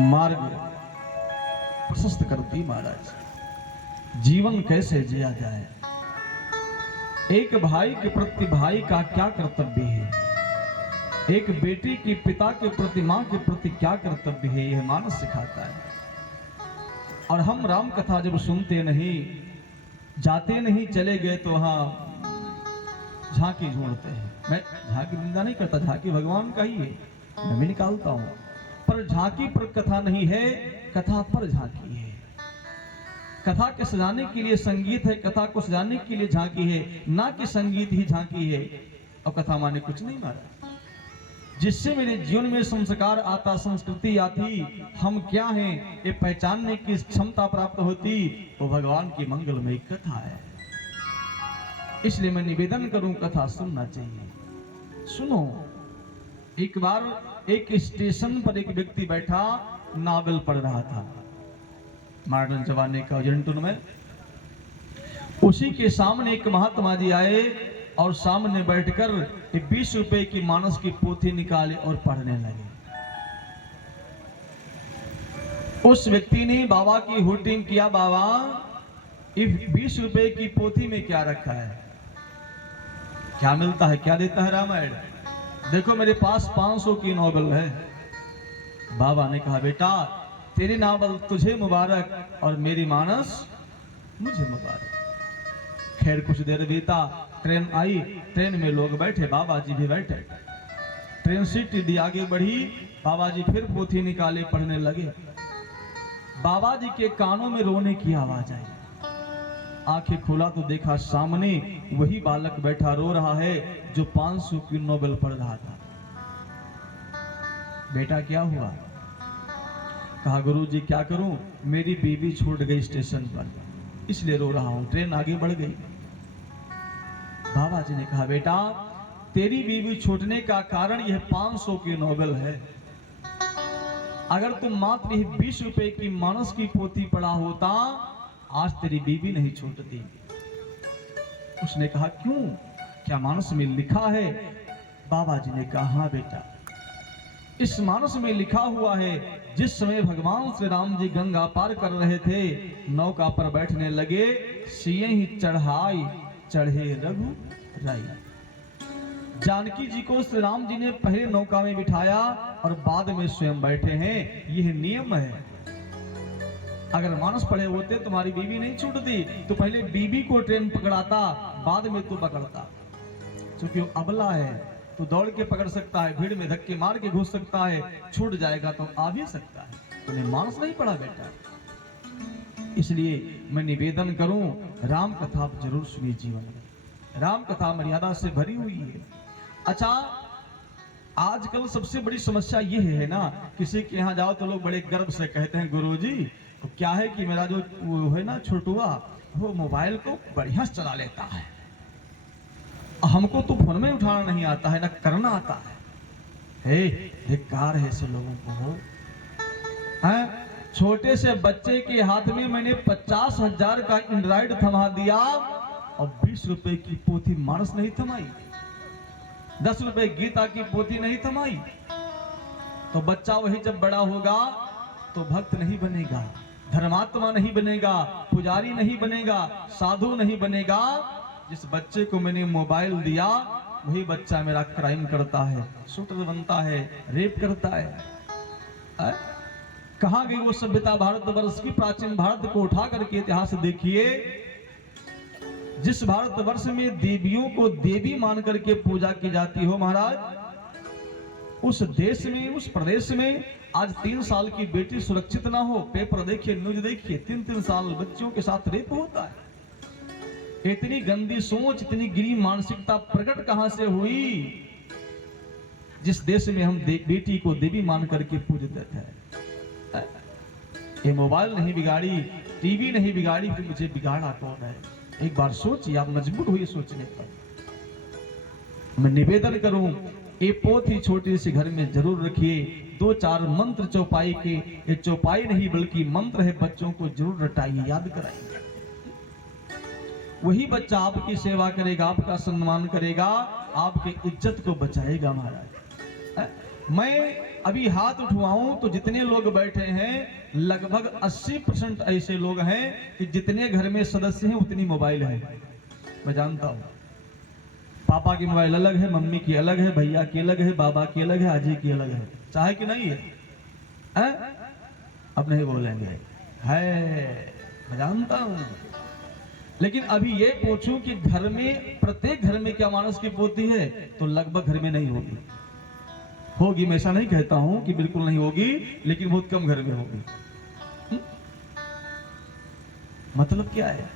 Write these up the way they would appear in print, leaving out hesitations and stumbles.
मार्ग प्रशस्त करती महाराज। जीवन कैसे जिया जाए, एक भाई के प्रति भाई का क्या कर्तव्य है, एक बेटी की पिता के प्रति मां के प्रति क्या कर्तव्य है, यह मानस सिखाता है। और हम राम कथा जब सुनते नहीं, जाते नहीं, चले गए तो वहां झांकी ढूंढते हैं। मैं झांकी निंदा नहीं करता, झांकी भगवान का ही है, मैं भी निकालता हूं, पर झांकी पर कथा नहीं है, कथा पर झांकी है। कथा के सजाने के लिए संगीत है, कथा को सजाने के लिए झांकी है, ना कि संगीत ही झांकी है। और कथा माने कुछ नहीं मारा, जिससे मेरे जीवन में संस्कार आता, संस्कृति आती, हम क्या हैं ये पहचानने की क्षमता प्राप्त होती, वो भगवान की मंगलमय कथा है। इसलिए मैं निवेदन करूं, कथा सुनना चाहिए। सुनो, एक बार एक स्टेशन पर एक व्यक्ति बैठा नावल पढ़ रहा था, मॉडर्न जमाने का एजेंटून में। उसी के सामने एक महात्मा जी आए और सामने बैठकर 20 रुपए की मानस की पोथी निकाले और पढ़ने लगे। उस व्यक्ति ने बाबा की हुटिंग किया, बाबा इस 20 रुपए की पोथी में क्या रखा है, क्या मिलता है, क्या देता है रामायण? देखो मेरे पास 500 की नॉवल है। बाबा ने कहा, बेटा तेरी नावल तुझे मुबारक और मेरी मानस मुझे मुबारक। खैर कुछ देर बीता, ट्रेन आई, ट्रेन में लोग बैठे, बाबा जी भी बैठे। ट्रेन सीटी आगे बढ़ी, बाबा जी फिर पोथी निकाले, पढ़ने लगे। बाबा जी के कानों में रोने की आवाज आई। आंखें खोला तो देखा सामने वही बालक बैठा रो रहा है जो 500 की नोबेल पढ़ रहा था। बेटा क्या हुआ? कहा, गुरुजी क्या करूं, मेरी बीवी छूट गई स्टेशन पर, इसलिए रो रहा हूं, ट्रेन आगे बढ़ गई। बाबा जी ने कहा, बेटा तेरी बीवी छूटने का कारण यह 500 की नोबेल है। अगर तुम मात्र यह 20 रुपए की मानस की पोथी पढ़ा होता, आज तेरी बीवी नहीं छूटती। उसने कहा, क्यों, क्या मानस में लिखा है? बाबा जी ने कहा, हाँ बेटा, इस मानस में लिखा हुआ है, जिस समय भगवान श्री राम जी गंगा पार कर रहे थे, नौका पर बैठने लगे, सिए ही चढ़ाई चढ़े रघु राई। जानकी जी को श्री राम जी ने पहले नौका में बिठाया और बाद में स्वयं बैठे हैं, यह नियम है। अगर मानस पढ़े होते तुम्हारी बीवी नहीं छूटती, तो पहले बीवी को ट्रेन पकड़ाता, बाद में तू पकड़ता। क्योंकि वो अबला है, तो दौड़ के पकड़ सकता है, भीड़ में धक्के मार के घुस सकता है, छूट जाएगा तो आ भी सकता है। तूने मानस नहीं पढ़ा बेटा। इसलिए मैं निवेदन करूं, राम कथा आप जरूर सुनिए जीवन में। राम कथा मर्यादा से भरी हुई है। अच्छा, आजकल सबसे बड़ी समस्या यह है ना, किसी के यहाँ जाओ तो लोग बड़े गर्व से कहते हैं, गुरुजी तो क्या है कि मेरा जो वो है ना छोटुआ, वो मोबाइल को बढ़िया से चला लेता है, हमको तो फोन में उठाना नहीं आता है, ना करना आता है। धिक्कार है ऐसे लोगों को। हैं? छोटे से बच्चे के हाथ में मैंने 50,000 का एंड्रॉइड थमा दिया और 20 रुपए की पोथी मानस नहीं थमाई, 10 रुपए गीता की पोथी नहीं थमाई। तो बच्चा वही जब बड़ा होगा तो भक्त नहीं बनेगा, धर्मात्मा नहीं बनेगा, पुजारी नहीं बनेगा, साधु नहीं बनेगा। जिस बच्चे को मैंने मोबाइल दिया, वही बच्चा मेरा क्राइम करता है, शूटर बनता है, रेप करता है। कहां गई वो सभ्यता भारतवर्ष की? प्राचीन भारत को उठा करके इतिहास देखिए। जिस भारतवर्ष में देवियों को देवी मान करके पूजा की जाती हो महाराज, उस देश में, उस प्रदेश में आज 3 साल की बेटी सुरक्षित ना हो। पेपर देखिए, न्यूज देखिए, 3-3 साल बच्चों के साथ रेप होता है। इतनी गंदी सोच, इतनी गिरी मानसिकता प्रकट कहां से हुई? जिस देश में हम बेटी को देवी मान करके पूजते थे। ये मोबाइल नहीं बिगाड़ी, टीवी नहीं बिगाड़ी, फिर मुझे बिगाड़ा कौन है? एक बार सोचिए, आप मजबूर हुए सोचने पर। मैं निवेदन करूं, ये पोथी छोटी सी घर में जरूर रखिए। 2-4 मंत्र चौपाई के, ये चौपाई नहीं बल्कि मंत्र है, बच्चों को जरूर रटाइए, याद कराइए। वही बच्चा आपकी सेवा करेगा, आपका सम्मान करेगा, आपकी इज्जत को बचाएगा महाराज। मैं अभी हाथ उठवाऊं तो जितने लोग बैठे हैं लगभग 80% ऐसे लोग हैं कि जितने घर में सदस्य हैं उतनी मोबाइल है। मैं जानता हूं, पापा की मोबाइल अलग है, मम्मी की अलग है, भैया की अलग है, बाबा की अलग है, आजी की अलग है, चाहे कि नहीं है? अब नहीं बोलेंगे है, मैं जानता हूं। लेकिन अभी ये पूछूं कि घर में, प्रत्येक घर में क्या मानस की पोती है? तो लगभग घर में नहीं होगी। होगी, मैं ऐसा नहीं कहता हूं कि बिल्कुल नहीं होगी, लेकिन बहुत कम घर में होगी। मतलब क्या है?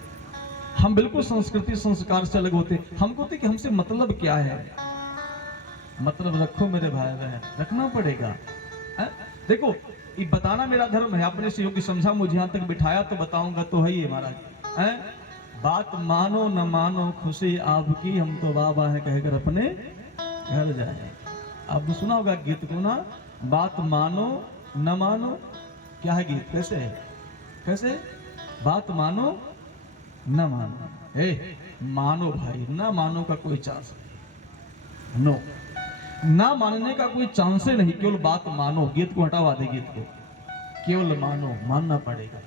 हम बिल्कुल संस्कृति संस्कार से अलग होते। हमको कि हमसे मतलब क्या है? मतलब रखो मेरे भाई बहन, रखना पड़ेगा। देखो, ये बताना मेरा धर्म है। आपने से योग्य समझा, मुझे यहां तक बिठाया तो बताऊंगा तो है ही महाराज। बात मानो न मानो खुशी आपकी, हम तो बाबा है कहकर अपने घर जाए। आपने सुना होगा गीत को ना, बात मानो न मानो, क्या है गीत? कैसे है? कैसे? बात मानो न मानो, मानो भाई, ना मानो का कोई चांस नहीं। नो, ना मानने का कोई चांस ही नहीं, केवल बात मानो। गीत को हटावा दे, गीत को केवल मानो, मानना पड़ेगा।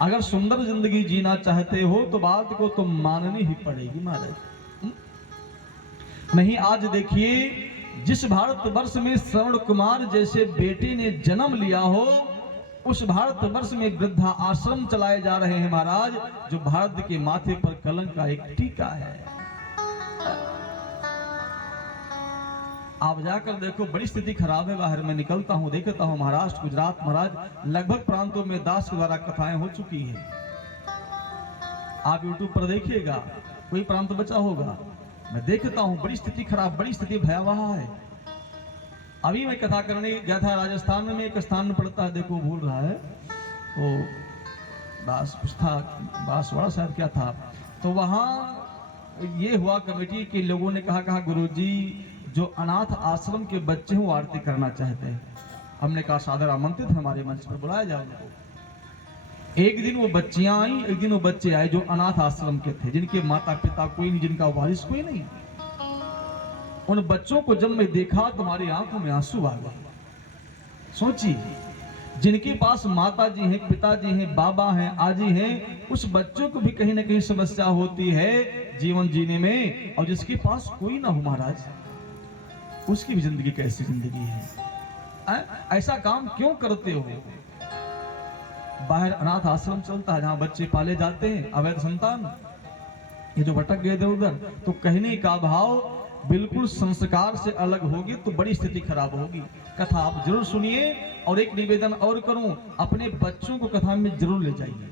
अगर सुंदर जिंदगी जीना चाहते हो तो बात को तो माननी ही पड़ेगी महाराज। नहीं, आज देखिए, जिस भारतवर्ष में श्रवण कुमार जैसे बेटे ने जन्म लिया हो, उस भारतवर्ष में वृद्धा आश्रम चलाए जा रहे हैं महाराज, जो भारत के माथे पर कलंक का एक टीका है। आप जाकर देखो, बड़ी स्थिति खराब है। बाहर में निकलता हूं, देखता हूं महाराष्ट्र, गुजरात महाराज, लगभग प्रांतों में दास के द्वारा कथाएं हो चुकी है। आप यूट्यूब पर देखिएगा, कोई प्रांत बचा होगा। मैं देखता हूं, बड़ी स्थिति खराब, बड़ी स्थिति भयावह है। अभी मैं कथा करने गया था राजस्थान में, एक स्थान में पड़ता है, देखो भूल रहा है, तो बास कुछ था, बांसवाड़ा शायद क्या था। तो वहां ये हुआ, कमेटी के लोगों ने कहा गुरुजी, जो अनाथ आश्रम के बच्चे हैं वो आरती करना चाहते हैं। हमने कहा सादर आमंत्रित हमारे मंच पर बुलाया जाए उनको। एक दिन वो बच्चियां आई, एक दिन वो बच्चे आए जो अनाथ आश्रम के थे, जिनके माता पिता कोई नहीं, जिनका वारिस कोई नहीं। उन बच्चों को जब मैं देखा तुम्हारी आंखों में आंसू आ गए। सोचिए, जिनके पास माता जी हैं, पिताजी हैं, बाबा हैं, आजी हैं, उस बच्चों को भी कहीं ना कहीं समस्या होती है जीवन जीने में, और जिसके पास कोई ना हो महाराज, उसकी भी जिंदगी कैसी जिंदगी है? ऐसा काम क्यों करते हो? बाहर अनाथ आश्रम चलता है जहां बच्चे पाले जाते हैं, अवैध संतान, ये जो भटक गए इधर उधर। तो कहने का भाव बिल्कुल संस्कार से अलग होगी तो बड़ी स्थिति खराब होगी। कथा आप जरूर सुनिए, और एक निवेदन और करूं, अपने बच्चों को कथा में जरूर ले जाइए।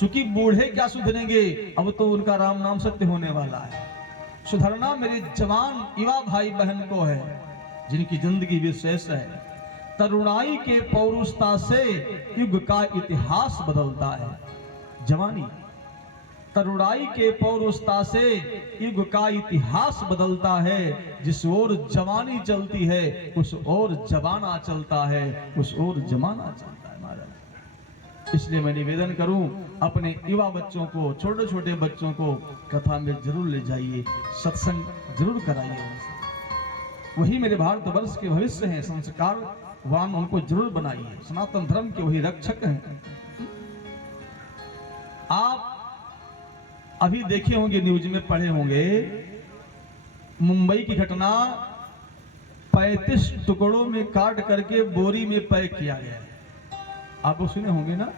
चूंकि बूढ़े क्या सुधरेंगे, अब तो उनका राम नाम सत्य होने वाला है। सुधरना मेरे जवान युवा भाई बहन को है, जिनकी जिंदगी विशेष है। तरुणाई के पौरुषता से युग का इतिहास बदलता है। जवानी, तरुणाई के पौरुषता से युग का इतिहास बदलता है। जिस ओर जवानी चलती है उस ओर जमाना चलता है, उस ओर जमाना चलता है महाराज। इसलिए मैं निवेदन करूं, अपने युवा बच्चों को, छोटे छोटे बच्चों को कथा में जरूर ले जाइए, सत्संग जरूर कराइए उनसे। वही मेरे भारतवर्ष के भविष्य हैं, संस्कारवान उनको जरूर बनाइए। सनातन धर्म के वही रक्षक हैं। आप अभी देखे होंगे, न्यूज में पढ़े होंगे, मुंबई की घटना, 35 टुकड़ों में काट करके बोरी में पैक किया गया। आप वो सुने होंगे ना,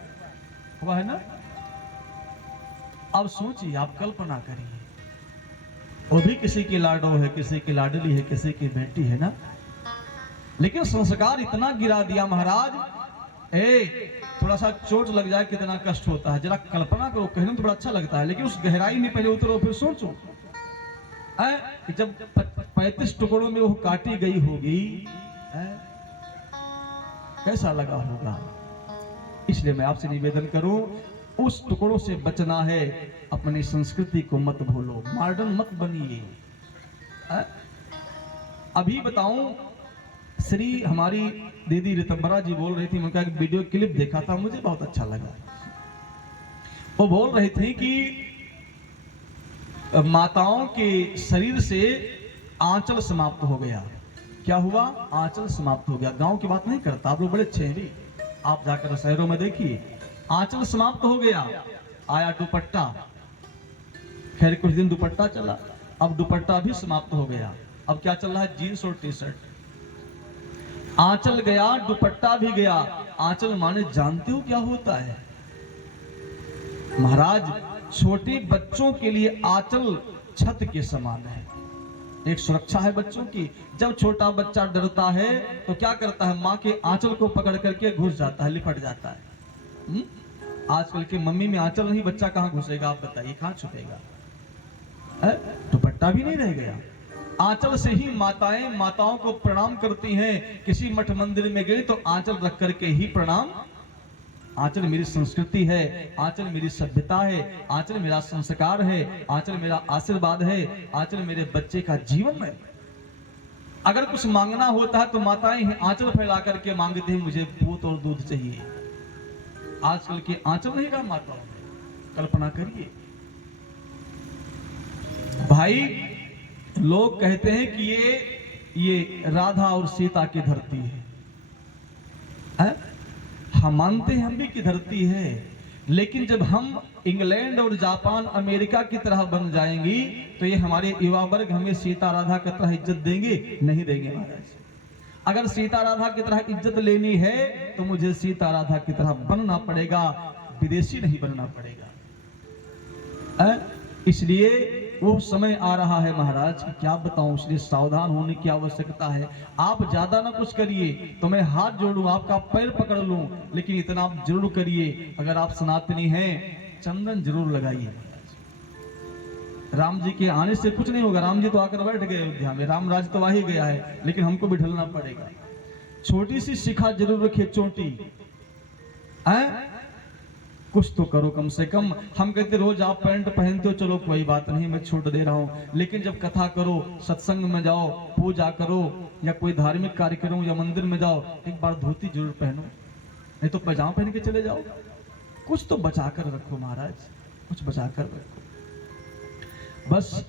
हुआ है ना? अब सोचिए, आप कल्पना करिए, वो भी किसी की लाडो है, किसी की लाडली है, किसी की बेटी है ना, लेकिन संस्कार इतना गिरा दिया महाराज। थोड़ा सा चोट लग जाए कितना कष्ट होता है, जरा कल्पना करो। कहने में तो बड़ा अच्छा लगता है, लेकिन उस गहराई में पहले उतरो, फिर सोचो। कि जब 35 टुकड़ों में वो काटी गई होगी, कैसा लगा होगा। इसलिए मैं आपसे निवेदन करूं, उस टुकड़ों से बचना है। अपनी संस्कृति को मत भूलो, मॉडर्न मत बनिए। अभी बताऊं, श्री हमारी दीदी रितंबरा जी बोल रही थी, मैं एक वीडियो क्लिप देखा था, मुझे बहुत अच्छा लगा। वो बोल रही थी कि माताओं के शरीर से आंचल समाप्त हो गया। क्या हुआ, आंचल समाप्त हो गया। गांव की बात नहीं करता, आप लोग बड़े अच्छे हैं भी, आप जाकर शहरों में देखिए, आंचल समाप्त हो गया। आया दुपट्टा, खैर कुछ दिन दुपट्टा चला, अब दुपट्टा भी समाप्त हो गया। अब क्या चल रहा है, जीन्स और टी शर्ट। आंचल गया, दुपट्टा भी गया। आंचल माने जानते हो क्या होता है महाराज, छोटे बच्चों के लिए आंचल छत के समान है, एक सुरक्षा है बच्चों की। जब छोटा बच्चा डरता है तो क्या करता है, माँ के आंचल को पकड़ करके घुस जाता है, लिपट जाता है। आजकल के मम्मी में आंचल नहीं, बच्चा कहाँ घुसेगा आप बताइए, कहाँ छुपेगा। दुपट्टा भी नहीं रह गया। आंचल से ही माताएं माताओं को प्रणाम करती हैं। किसी मठ मंदिर में गए तो आंचल रख करके ही प्रणाम। आंचल मेरी संस्कृति है, आंचल मेरी सभ्यता है, आंचल मेरा संस्कार है, आंचल मेरा आशीर्वाद है, आंचल मेरे बच्चे का जीवन है। अगर कुछ मांगना होता है तो माताएं आंचल फैला करके मांगती हैं, मुझे पूत और दूध चाहिए। आजकल के आंचल नहीं रहा माताओं में, कल्पना करिए भाई। लोग कहते हैं कि ये राधा और सीता की धरती है? हम मानते हैं हम भी की धरती है, लेकिन जब हम इंग्लैंड और जापान अमेरिका की तरह बन जाएंगी तो ये हमारे युवा वर्ग हमें सीता राधा की तरह इज्जत देंगे? नहीं देंगे महाराज। अगर सीता राधा की तरह इज्जत लेनी है तो मुझे सीता राधा की तरह बनना पड़ेगा, विदेशी नहीं बनना पड़ेगा। इसलिए वो समय आ रहा है महाराज कि क्या बताऊं, इसलिए सावधान होने की आवश्यकता है। आप ज्यादा ना कुछ करिए तो मैं हाथ जोड़ूं, आपका पैर पकड़ लूं, लेकिन इतना आप जरूर करिए, अगर आप सनातनी हैं चंदन जरूर लगाइए। राम जी के आने से कुछ नहीं होगा, राम जी तो आकर बैठ गए अयोध्या में, राम राज तो आ ही गया है, लेकिन हमको भी ढलना पड़ेगा। छोटी सी शिखा जरूर रखिए, चोटी कुछ तो करो कम से कम। हम कहते रोज आप पैंट पहनते हो, चलो कोई बात नहीं, मैं छूट दे रहा हूं, लेकिन जब कथा करो, सत्संग में जाओ, पूजा करो या कोई धार्मिक कार्यक्रम या मंदिर में जाओ, एक बार धोती जरूर पहनो, नहीं तो पैजामा पहन के चले जाओ। कुछ तो बचा कर रखो महाराज, कुछ बचा कर रखो। बस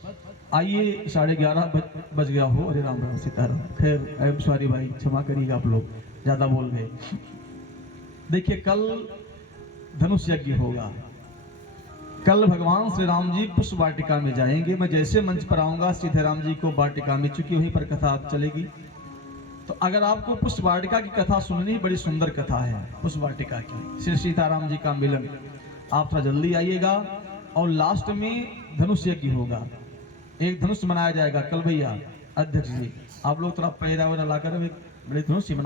आइए, 11:30 बज गया हो। अरे राम राम सीताराम। खैर आई एम सॉरी भाई, क्षमा करिएगा, आप लोग ज्यादा बोल गए। देखिए कल धनुष यज्ञ होगा, कल भगवान श्री राम जी पुष्प वाटिका में जाएंगे। मैं जैसे मंच पर आऊंगा सीधे राम जी को वाटिका में, चूंकि वहीं पर कथा चलेगी, तो अगर आपको पुष्प वाटिका की कथा सुननी, बड़ी सुंदर कथा है पुष्प वाटिका की, श्री सीताराम जी का मिलन। आप थोड़ा जल्दी आइएगा। और लास्ट में धनुष यज्ञ होगा, एक धनुष बनाया जाएगा कल। भैया अध्यक्ष जी, आप लोग थोड़ा पैरा वैरा ला कर बड़े धनुष ही बना